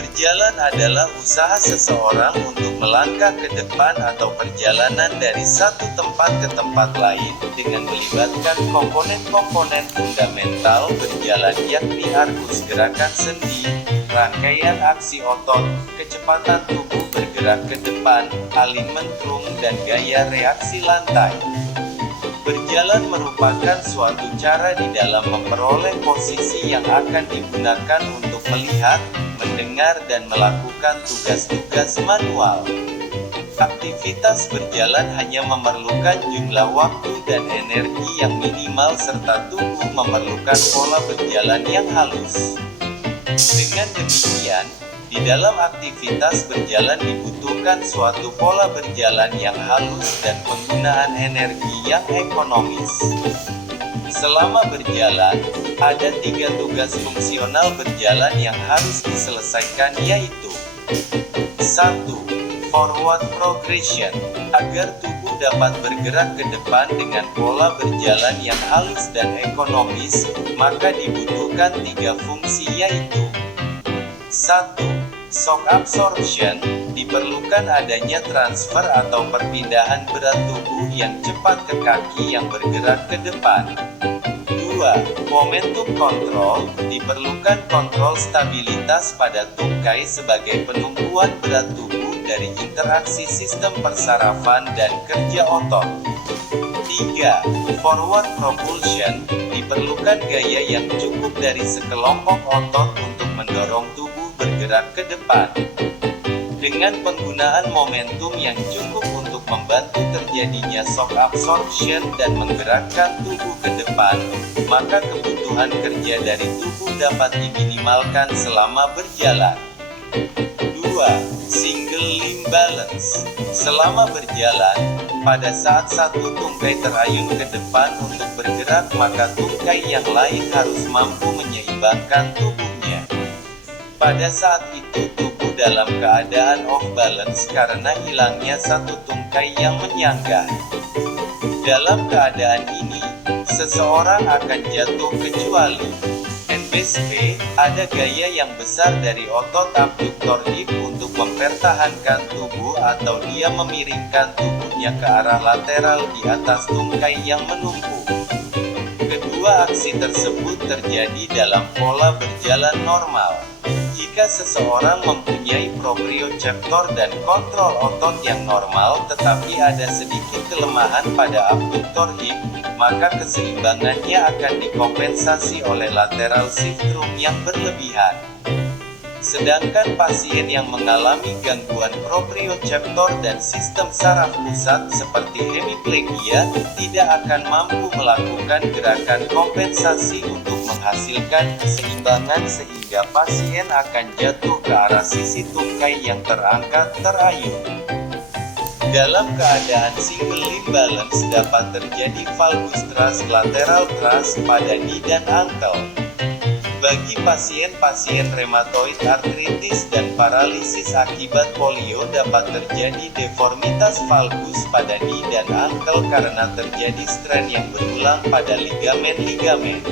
Berjalan adalah usaha seseorang untuk melangkah ke depan atau perjalanan dari satu tempat ke tempat lain, dengan melibatkan komponen-komponen fundamental berjalan yakni argus gerakan sendi, rangkaian aksi otot, kecepatan tubuh bergerak ke depan, alignment rung dan gaya reaksi lantai. Berjalan merupakan suatu cara di dalam memperoleh posisi yang akan digunakan untuk melihat, mendengar dan melakukan tugas-tugas manual. Aktivitas berjalan hanya memerlukan jumlah waktu dan energi yang minimal serta tubuh memerlukan pola berjalan yang halus. Dengan demikian, di dalam aktivitas berjalan dibutuhkan suatu pola berjalan yang halus dan penggunaan energi yang ekonomis. Selama berjalan, ada 3 tugas fungsional berjalan yang harus diselesaikan yaitu 1. Forward progression. Agar tubuh dapat bergerak ke depan dengan pola berjalan yang halus dan ekonomis, maka dibutuhkan 3 fungsi yaitu 1. Shock absorption. Diperlukan adanya transfer atau perpindahan berat tubuh yang cepat ke kaki yang bergerak ke depan. 2. Momentum control. Diperlukan kontrol stabilitas pada tungkai sebagai penumpuan berat tubuh dari interaksi sistem persarafan dan kerja otot. 3. Forward propulsion. Diperlukan gaya yang cukup dari sekelompok otot untuk mendorong tubuh bergerak ke depan. Dengan penggunaan momentum yang cukup untuk membantu terjadinya shock absorption dan menggerakkan tubuh ke depan, maka kebutuhan kerja dari tubuh dapat diminimalkan selama berjalan. 2. Single limb balance. Selama berjalan, pada saat satu tungkai terayun ke depan untuk bergerak, maka tungkai yang lain harus mampu menyeimbangkan tubuhnya. Pada saat itu tubuh dalam keadaan off balance karena hilangnya satu tungkai yang menyanggah. Dalam keadaan ini, seseorang akan jatuh kecuali NBSP, ada gaya yang besar dari otot abduktor hip untuk mempertahankan tubuh atau dia memiringkan tubuhnya ke arah lateral di atas tungkai yang menumpuk. Kedua aksi tersebut terjadi dalam pola berjalan normal. Jika seseorang mempunyai proprioceptor dan kontrol otot yang normal tetapi ada sedikit kelemahan pada abduktor hip, maka keseimbangannya akan dikompensasi oleh lateral shiftrum yang berlebihan. Sedangkan pasien yang mengalami gangguan proprioceptor dan sistem saraf pusat seperti hemiplegia tidak akan mampu melakukan gerakan kompensasi untuk menghasilkan keseimbangan sehingga pasien akan jatuh ke arah sisi tungkai yang terangkat terayun. Dalam keadaan single limb balance dapat terjadi valgus thrust lateral thrust pada knee dan ankle. Bagi pasien-pasien rheumatoid arthritis dan paralisis akibat polio dapat terjadi deformitas valgus pada knee dan ankle karena terjadi strain yang berulang pada ligamen-ligamen.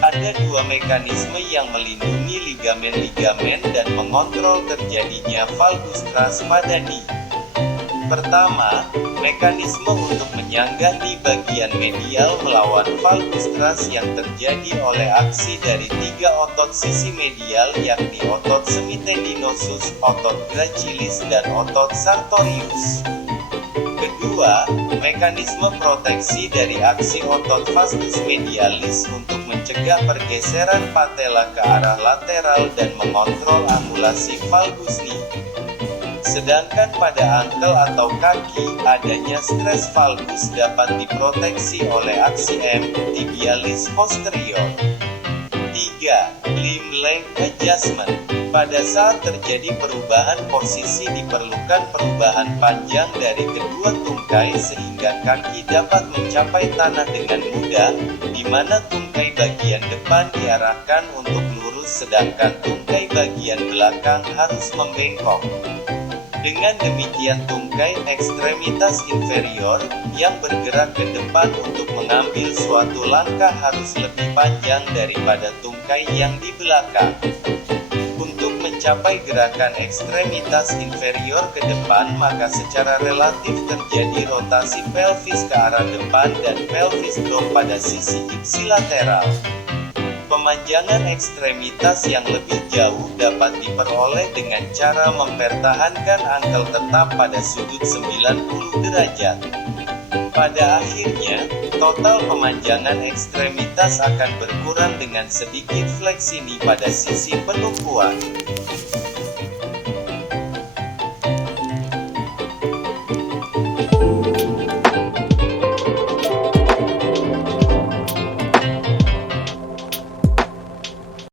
Ada 2 mekanisme yang melindungi ligamen-ligamen dan mengontrol terjadinya valgus thrust pada knee. Pertama, mekanisme untuk menyanggah di bagian medial melawan valgus thrust yang terjadi oleh aksi dari 3 otot sisi medial yakni otot semitendinosus, otot gracilis dan otot sartorius. Kedua, mekanisme proteksi dari aksi otot vastus medialis untuk mencegah pergeseran patella ke arah lateral dan mengontrol angulasi valgus knee. Sedangkan pada ankle atau kaki, adanya stres valgus dapat diproteksi oleh aksi M. tibialis posterior. 3. Limb length adjustment. Pada saat terjadi perubahan posisi diperlukan perubahan panjang dari kedua tungkai sehingga kaki dapat mencapai tanah dengan mudah, di mana tungkai bagian depan diarahkan untuk lurus sedangkan tungkai bagian belakang harus membengkok. Dengan demikian tungkai ekstremitas inferior, yang bergerak ke depan untuk mengambil suatu langkah harus lebih panjang daripada tungkai yang di belakang. Untuk mencapai gerakan ekstremitas inferior ke depan, maka secara relatif terjadi rotasi pelvis ke arah depan dan pelvis drop pada sisi ipsilateral. Pemanjangan ekstremitas yang lebih jauh dapat diperoleh dengan cara mempertahankan ankle tetap pada sudut 90 derajat. Pada akhirnya, total pemanjangan ekstremitas akan berkurang dengan sedikit fleksini pada sisi penumpuan.